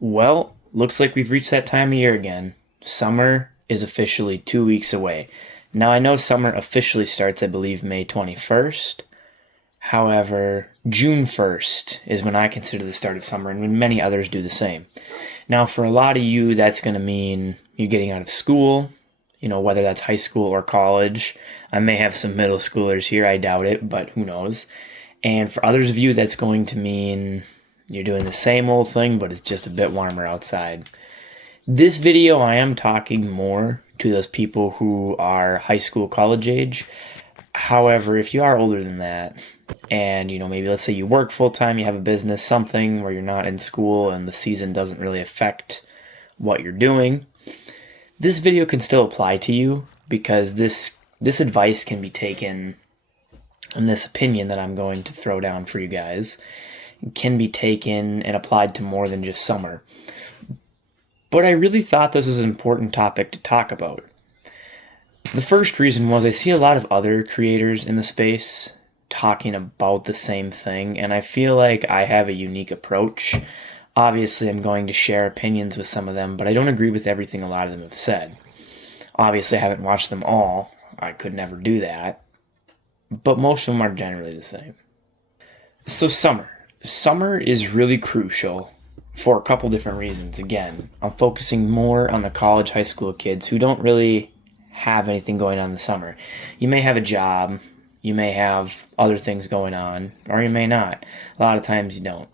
Well, looks like we've reached that time of year again. Summer is officially 2 weeks away. Now, I know summer officially starts, I believe, May 21st. However, June 1st is when I consider the start of summer, and when many others do the same. Now, for a lot of you, that's going to mean you're getting out of school, whether that's high school or college. I may have some middle schoolers here, I doubt it, but who knows. And for others of you, that's going to mean you're doing the same old thing, but it's just a bit warmer outside. This video, I am talking more to those people who are high school, college age. However, if you are older than that, and maybe let's say you work full-time, you have a business, something where you're not in school and the season doesn't really affect what you're doing, this video can still apply to you, because this advice can be taken, and this opinion that I'm going to throw down for you guys can be taken and applied to more than just summer. But I really thought this was an important topic to talk about. The first reason was I see a lot of other creators in the space talking about the same thing, and I feel like I have a unique approach. Obviously, I'm going to share opinions with some of them, but I don't agree with everything a lot of them have said. Obviously, I haven't watched them all. I could never do that. But most of them are generally the same. So summer. Summer is really crucial for a couple different reasons. Again, I'm focusing more on the college, high school kids who don't really have anything going on in the summer. You may have a job, you may have other things going on, or you may not. A lot of times you don't.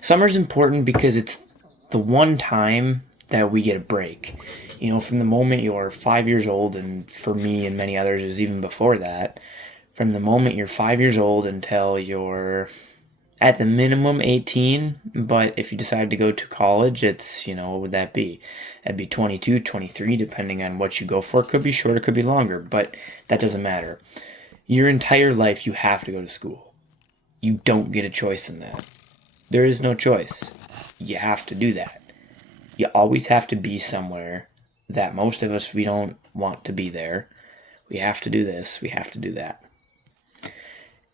Summer's important because it's the one time that we get a break. From the moment you're 5 years old, and for me and many others it was even before that, from the moment you're 5 years old until you're at the minimum 18, but if you decide to go to college, it's, what would that be? That'd be 22, 23, depending on what you go for. It could be shorter, it could be longer, but that doesn't matter. Your entire life, you have to go to school. You don't get a choice in that. There is no choice. You have to do that. You always have to be somewhere that most of us, we don't want to be there. We have to do this, we have to do that.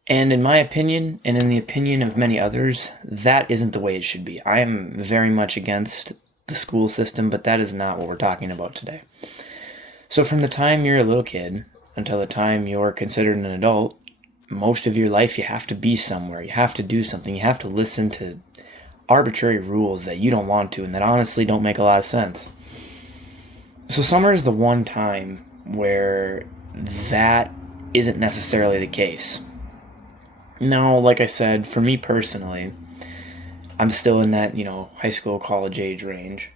And in my opinion, and in the opinion of many others, that isn't the way it should be. I am very much against the school system, but that is not what we're talking about today. So from the time you're a little kid until the time you're considered an adult, most of your life you have to be somewhere. You have to do something. You have to listen to arbitrary rules that you don't want to and that honestly don't make a lot of sense. So summer is the one time where that isn't necessarily the case. Now, like I said, for me personally, I'm still in that, high school, college age range.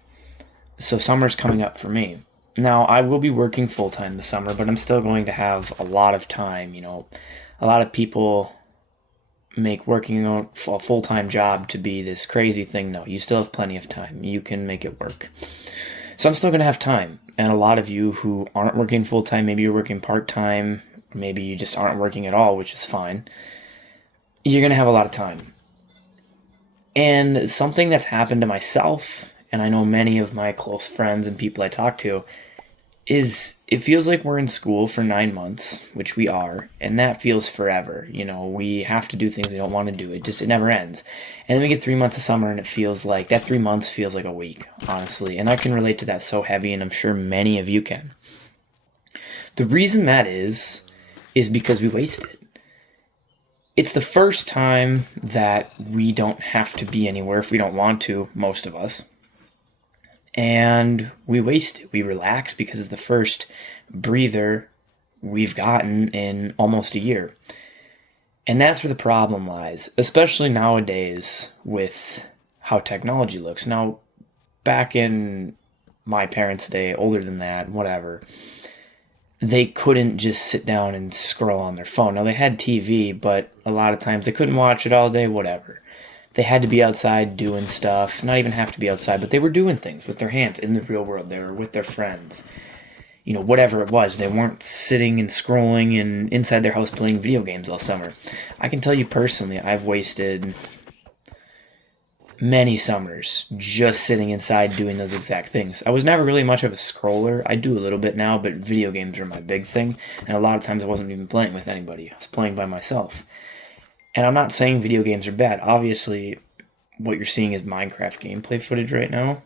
So summer's coming up for me. Now, I will be working full-time this summer, but I'm still going to have a lot of time. A lot of people make working a full-time job to be this crazy thing. No, you still have plenty of time. You can make it work. So I'm still going to have time. And a lot of you who aren't working full-time, maybe you're working part-time, maybe you just aren't working at all, which is fine, you're going to have a lot of time. And something that's happened to myself, and I know many of my close friends and people I talk to, is it feels like we're in school for 9 months, which we are, and that feels forever. We have to do things we don't want to do. It never ends. And then we get 3 months of summer, and it feels like, that 3 months feels like a week, honestly. And I can relate to that so heavy, and I'm sure many of you can. The reason that is because we waste it. It's the first time that we don't have to be anywhere if we don't want to, most of us. And we waste it. We relax because it's the first breather we've gotten in almost a year. And that's where the problem lies, especially nowadays with how technology looks. Now, back in my parents' day, older than that, whatever, they couldn't just sit down and scroll on their phone. Now, they had TV, but a lot of times they couldn't watch it all day, whatever. They had to be outside doing stuff, not even have to be outside, but they were doing things with their hands in the real world. They were with their friends. Whatever it was. They weren't sitting and scrolling and inside their house playing video games all summer. I can tell you personally, I've wasted many summers just sitting inside doing those exact things. I was never really much of a scroller. I do a little bit now, but video games are my big thing. And a lot of times I wasn't even playing with anybody. I was playing by myself. And I'm not saying video games are bad. Obviously, what you're seeing is Minecraft gameplay footage right now.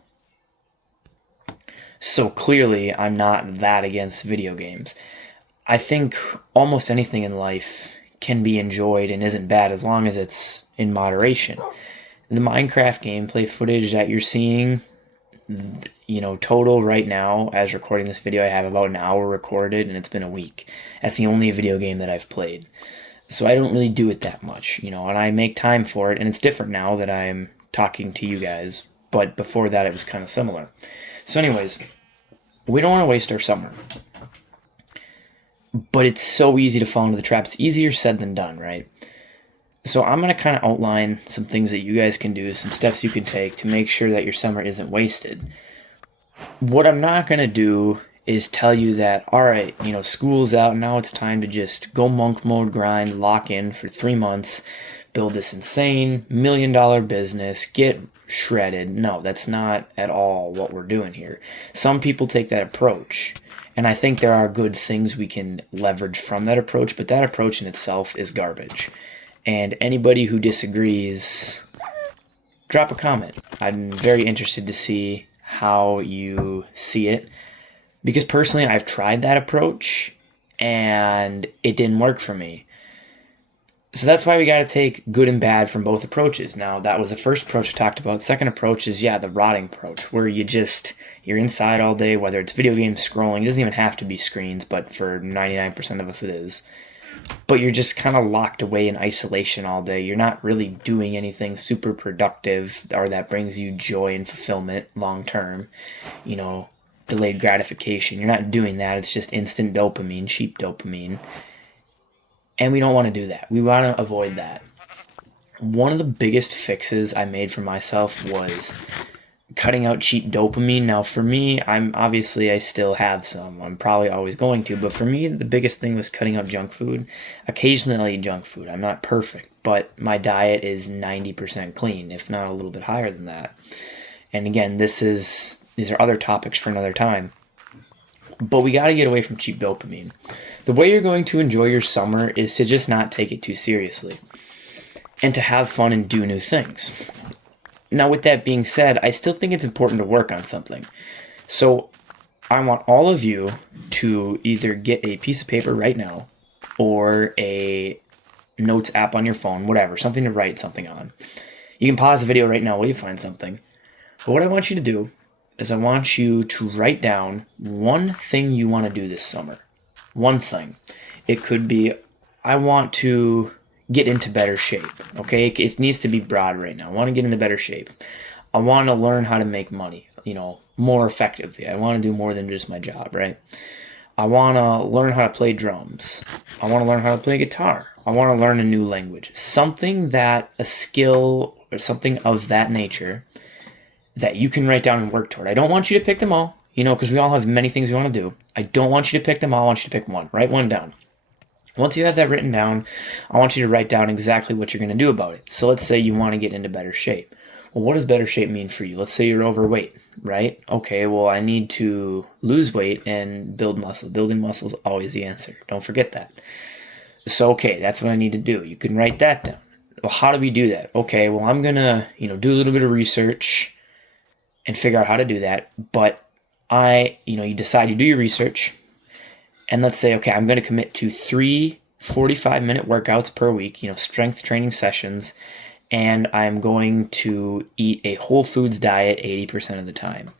So clearly, I'm not that against video games. I think almost anything in life can be enjoyed and isn't bad as long as it's in moderation. The Minecraft gameplay footage that you're seeing, total right now, as recording this video, I have about an hour recorded, and it's been a week. That's the only video game that I've played. So I don't really do it that much, and I make time for it, and it's different now that I'm talking to you guys, but before that it was kind of similar. So anyways, we don't want to waste our summer. But it's so easy to fall into the trap. It's easier said than done, right? So I'm going to kind of outline some things that you guys can do, some steps you can take to make sure that your summer isn't wasted. What I'm not going to do is tell you that, all right, school's out, now it's time to just go monk mode grind, lock in for 3 months, build this insane $1 million business, get shredded. No, that's not at all what we're doing here. Some people take that approach, and I think there are good things we can leverage from that approach, but that approach in itself is garbage. And anybody who disagrees, drop a comment. I'm very interested to see how you see it, because personally I've tried that approach and it didn't work for me. So that's why we got to take good and bad from both approaches. Now, that was the first approach I talked about. Second approach is, the rotting approach, where you're inside all day, whether it's video games, scrolling. It doesn't even have to be screens, but for 99% of us it is. But you're just kind of locked away in isolation all day. You're not really doing anything super productive or that brings you joy and fulfillment long term. Delayed gratification. You're not doing that. It's just instant dopamine, cheap dopamine. And we don't want to do that. We want to avoid that. One of the biggest fixes I made for myself was cutting out cheap dopamine. Now, for me, I still have some. I'm probably always going to. But for me, the biggest thing was cutting out junk food. Occasionally, I'll eat junk food. I'm not perfect, but my diet is 90% clean, if not a little bit higher than that. And again, these are other topics for another time. But we got to get away from cheap dopamine. The way you're going to enjoy your summer is to just not take it too seriously and to have fun and do new things. Now, with that being said, I still think it's important to work on something. So I want all of you to either get a piece of paper right now or a notes app on your phone, whatever, something to write something on. You can pause the video right now while you find something. But what I want you to do is I want you to write down one thing you want to do this summer. One thing. It could be, I want to get into better shape. Okay, it needs to be broad right now. I want to get into better shape. I want to learn how to make money, more effectively. I want to do more than just my job, right? I want to learn how to play drums. I want to learn how to play guitar. I want to learn a new language. A skill or something of that nature that you can write down and work toward. I don't want you to pick them all, because we all have many things we want to do. I don't want you to pick them all. I want you to pick one. Write one down. Once you have that written down, I want you to write down exactly what you're going to do about it. So let's say you want to get into better shape. Well, what does better shape mean for you? Let's say you're overweight, right? Okay, well, I need to lose weight and build muscle. Building muscle is always the answer. Don't forget that. So, okay, that's what I need to do. You can write that down. Well, how do we do that? Okay, well, I'm going to, do a little bit of research and figure out how to do that. But you decide, you do your research, and let's say, okay, I'm going to commit to 3 45-minute workouts per week, strength training sessions, and I'm going to eat a whole foods diet 80% of the time.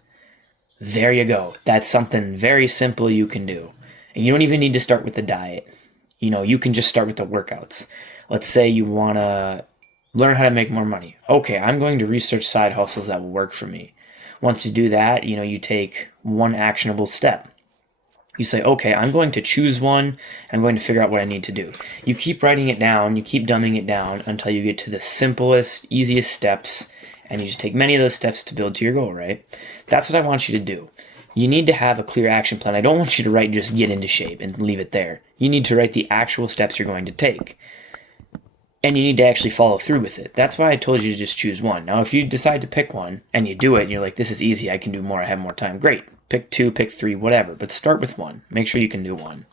There you go. That's something very simple you can do. And you don't even need to start with the diet. You can just start with the workouts. Let's say you want to learn how to make more money. Okay, I'm going to research side hustles that will work for me. Once you do that, you take one actionable step. You say, okay, I'm going to choose one. I'm going to figure out what I need to do. You keep writing it down. You keep dumbing it down until you get to the simplest, easiest steps, and you just take many of those steps to build to your goal, right? That's what I want you to do. You need to have a clear action plan. I don't want you to write just get into shape and leave it there. You need to write the actual steps you're going to take. And you need to actually follow through with it. That's why I told you to just choose one. Now, if you decide to pick one and you do it and you're like, this is easy, I can do more, I have more time, great. Pick 2, pick 3, whatever. But start with one. Make sure you can do one.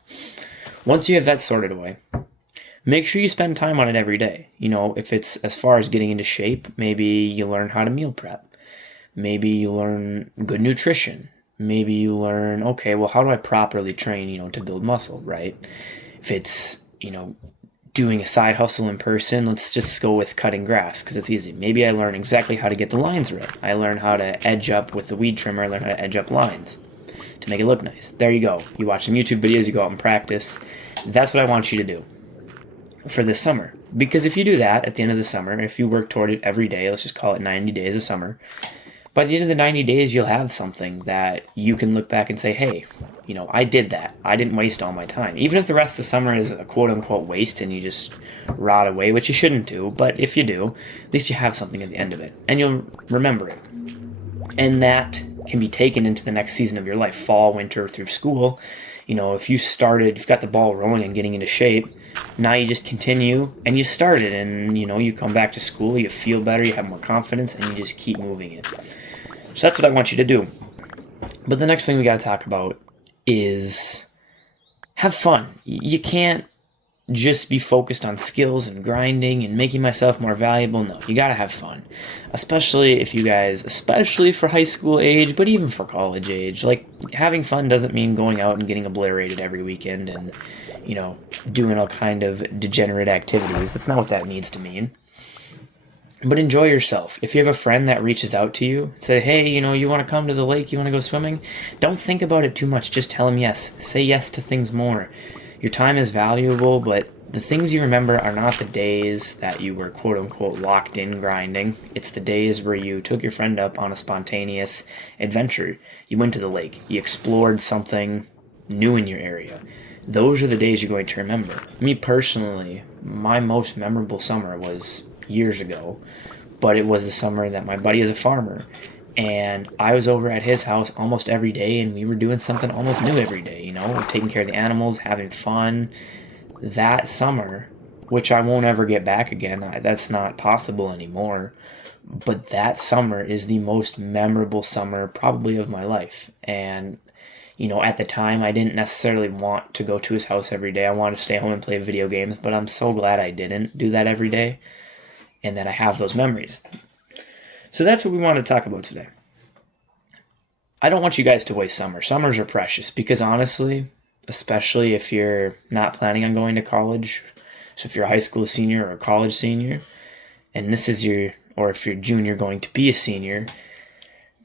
Once you have that sorted away, make sure you spend time on it every day. If it's as far as getting into shape, maybe you learn how to meal prep. Maybe you learn good nutrition. Maybe you learn, okay, well, how do I properly train, to build muscle, right? If it's, doing a side hustle in person, let's just go with cutting grass because it's easy. Maybe I learn exactly how to get the lines right. I learn how to edge up with the weed trimmer. I learn how to edge up lines to make it look nice. There you go. You watch some YouTube videos, you go out and practice. That's what I want you to do for this summer. Because if you do that at the end of the summer, if you work toward it every day, let's just call it 90 days of summer, by the end of the 90 days, you'll have something that you can look back and say, hey, I did that. I didn't waste all my time. Even if the rest of the summer is a quote-unquote waste and you just rot away, which you shouldn't do, but if you do, at least you have something at the end of it, and you'll remember it. And that can be taken into the next season of your life, fall, winter, through school. If you've got the ball rolling and getting into shape, now you just continue and you start it, and you come back to school, you feel better, you have more confidence, and you just keep moving it. So that's what I want you to do. But the next thing we got to talk about is have fun. You can't just be focused on skills and grinding and making myself more valuable. No, you got to have fun. Especially for high school age, but even for college age. Like, having fun doesn't mean going out and getting obliterated every weekend and, doing all kind of degenerate activities. That's not what that needs to mean. But enjoy yourself. If you have a friend that reaches out to you, say, hey, you want to come to the lake, you want to go swimming? Don't think about it too much. Just tell them yes. Say yes to things more. Your time is valuable, but the things you remember are not the days that you were quote-unquote locked in grinding. It's the days where you took your friend up on a spontaneous adventure. You went to the lake. You explored something new in your area. Those are the days you're going to remember. Me personally, my most memorable summer was years ago, but it was the summer that my buddy is a farmer, and I was over at his house almost every day, and we were doing something almost new every day, taking care of the animals, having fun. That summer, which I won't ever get back again, that's not possible anymore, but that summer is the most memorable summer probably of my life. And at the time, I didn't necessarily want to go to his house every day. I wanted to stay home and play video games, but I'm so glad I didn't do that every day, and that I have those memories. So that's what we want to talk about today. I don't want you guys to waste summer. Summers are precious because honestly, especially if you're not planning on going to college, so if you're a high school senior or a college senior, and or if you're junior going to be a senior,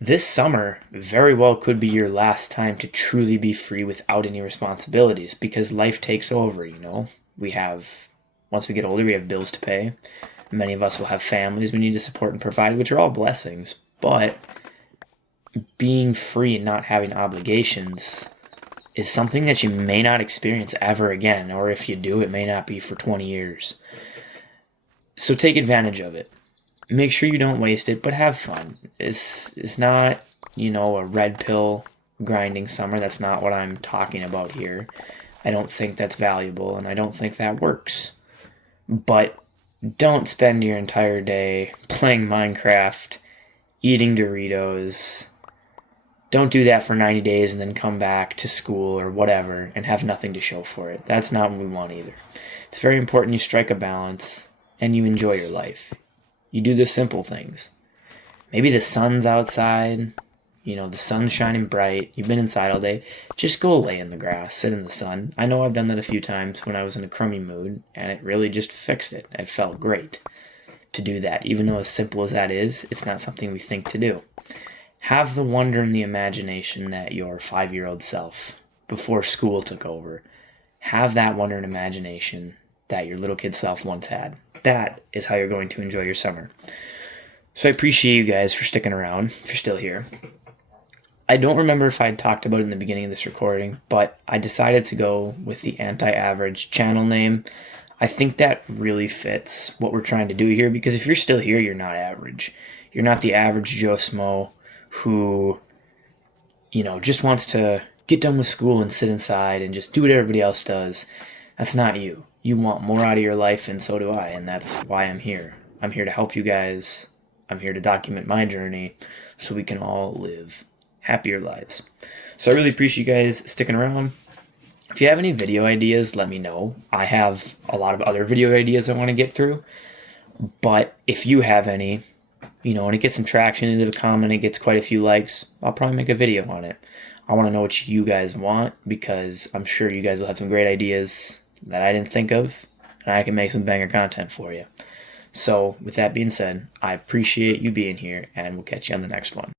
this summer very well could be your last time to truly be free without any responsibilities, because life takes over, once we get older, we have bills to pay. Many of us will have families we need to support and provide, which are all blessings. But being free and not having obligations is something that you may not experience ever again. Or if you do, it may not be for 20 years. So take advantage of it. Make sure you don't waste it, but have fun. It's not, a red pill grinding summer. That's not what I'm talking about here. I don't think that's valuable, and I don't think that works. But don't spend your entire day playing Minecraft, eating Doritos. Don't do that for 90 days and then come back to school or whatever and have nothing to show for it. That's not what we want either. It's very important you strike a balance and you enjoy your life. You do the simple things. Maybe the sun's outside, the sun's shining bright. You've been inside all day. Just go lay in the grass, sit in the sun. I know I've done that a few times when I was in a crummy mood, and it really just fixed it. It felt great to do that. Even though as simple as that is, it's not something we think to do. Have the wonder and the imagination that your 5-year-old self, before school took over, have that wonder and imagination that your little kid self once had. That is how you're going to enjoy your summer. So I appreciate you guys for sticking around, if you're still here. I don't remember if I had talked about it in the beginning of this recording, but I decided to go with the anti-average channel name. I think that really fits what we're trying to do here, because if you're still here, you're not average. You're not the average Joe Smo who, just wants to get done with school and sit inside and just do what everybody else does. That's not you. You want more out of your life, and so do I, and that's why I'm here. I'm here to help you guys. I'm here to document my journey so we can all live happier lives. So I really appreciate you guys sticking around. If you have any video ideas, let me know. I have a lot of other video ideas I want to get through. But if you have any, and it gets some traction into the comment, it gets quite a few likes, I'll probably make a video on it. I want to know what you guys want, because I'm sure you guys will have some great ideas that I didn't think of, and I can make some banger content for you. So with that being said, I appreciate you being here, and we'll catch you on the next one.